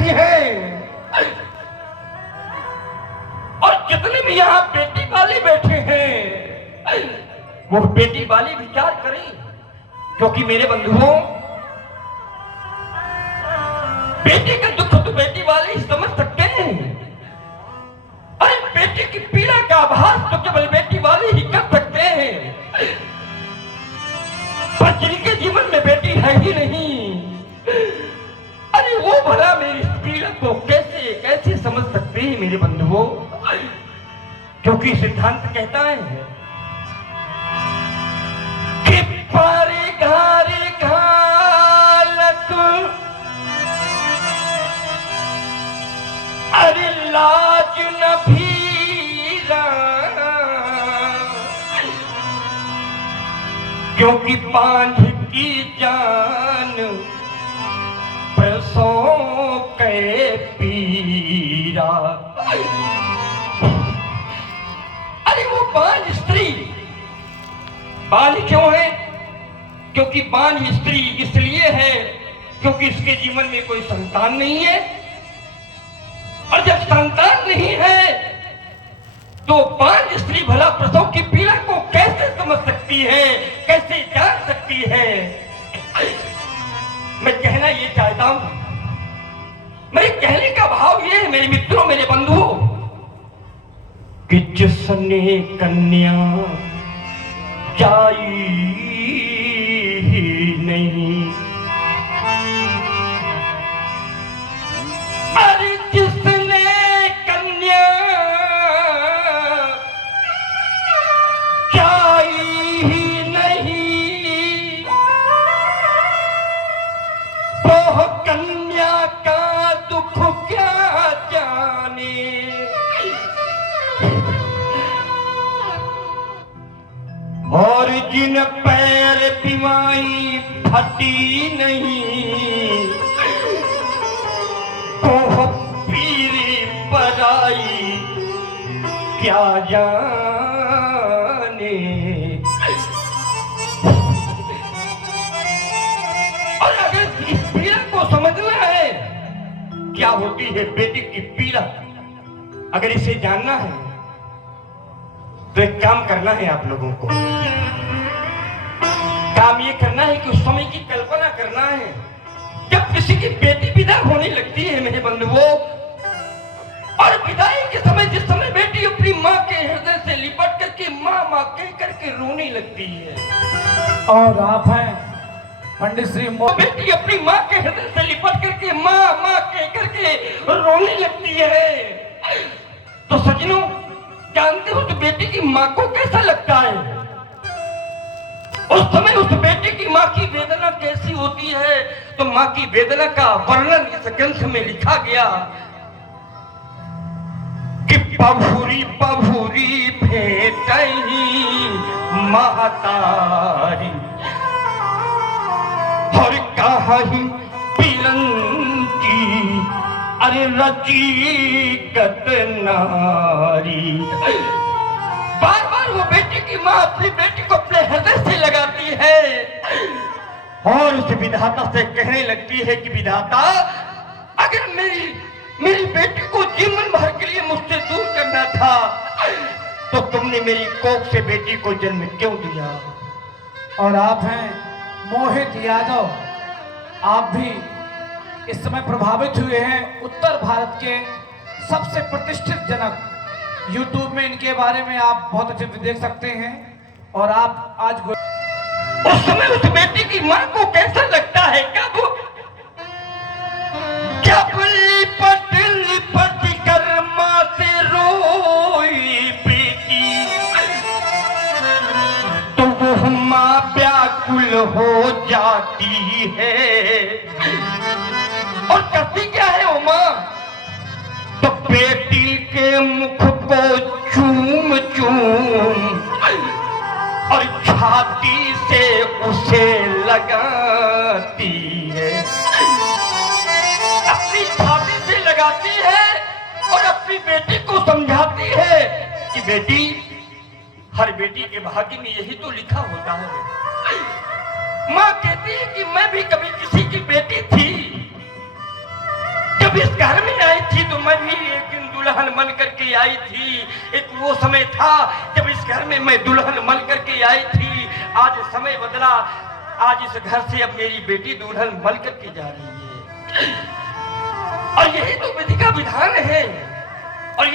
बैठी हैं और जितने भी यहाँ बेटी वाले बैठे हैं वो बेटी वाले विचार करें, क्योंकि मेरे बंधुओं बेटी का दुख तो बेटी वाले ही समझ सकते हैं। अरे बेटी की पीड़ा का आभास तो केवल बेटी वाले ही कर सकते हैं, पर जिनके जीवन में बेटी है ही नहीं, अरे वो भला मेरी पीड़ा को कैसे कैसे समझ सकते हैं मेरे बंधुओं। क्योंकि सिद्धांत कहता है कि पारे घारे घालक अरे लाज न भीरा, क्योंकि बांध की जान प्रसों के पीरा। अरे वो बांझ स्त्री बांझ क्यों है? क्योंकि बांझ स्त्री इसलिए है क्योंकि इसके जीवन में कोई संतान नहीं है, और जब संतान नहीं है तो बांझ स्त्री भला प्रसव की पीड़ा को कैसे समझ सकती है, कैसे जान सकती है। मैं कहना ये चाहता हूं, मेरे कहने का भाव ये है मेरे मित्रों, मेरे बंधुओं, कि जिसने कन्या जाई ही नहीं, अरे जिसने कन्या जाई ही नहीं, वो कन्या का दुख क्या जाने। और जिन पैर पिवाई फटी नहीं, को पीरी पराई क्या जाने। और अगर इस पीड़ा को समझना है क्या होती है बेटी की पीड़ा, अगर इसे जानना है तो एक काम करना है आप लोगों को। काम ये करना है कि उस समय की कल्पना करना है जब किसी की बेटी विदा होने लगती है मेरे बंधुओं, और विदाई के समय जिस समय बेटी अपनी माँ के हृदय से लिपट करके माँ माँ कह करके रोने लगती है। और आप हैं पंडित श्री बेटी अपनी माँ के हृदय से लिपट करके माँ माँ कह करके रोने लगती है, तो सज्जनों जानते हो तो बेटी की माँ को कैसा लगता है? उस समय उस बेटी की माँ की वेदना कैसी होती है? तो माँ की वेदना का वर्णन इस ग्रंथ में लिखा गया कि पभूरी पभूरी भेटही महतारी, और कहीं पीरंती अरे रचीकत नारी। बार बार वो बेटी की माँ अपनी बेटी को अपने हृदय से लगाती है और उस विधाता से कहने लगती है कि विधाता अगर मेरी बेटी को जीवन भर के लिए मुझसे दूर करना था तो तुमने मेरी कोख से बेटी को जन्म क्यों दिया? और आप हैं मोहित यादव, आप भी इस समय प्रभावित हुए हैं। उत्तर भारत के सबसे प्रतिष्ठित जनक, YouTube में इनके बारे में आप बहुत अच्छे से देख सकते हैं। और आप आज उस समय उस बेटी की माँ को कैसा लगता है? कब लिपट लिपट कर माँ से रोई बेटी, तो वो माँ व्याकुल हो जाती है। और करती क्या है वो माँ? तो बेटी के मुख को चूम चूम और छाती से उसे लगाती है, अपनी छाती से लगाती है और अपनी बेटी को समझाती है कि बेटी, हर बेटी के भाग्य में यही तो लिखा होता है। माँ कहती है कि मैं भी कभी किसी की बेटी थी, जब जब इस घर में आई थी तो मैं भी एक दिन दुल्हन बन करके आई थी। एक वो समय था जब इस घर में मैं दुल्हन बन करके आई थी। आज समय बदला, आज इस घर से अब मेरी बेटी दुल्हन बन करके जा रही है। और यही तो विधि का विधान है। और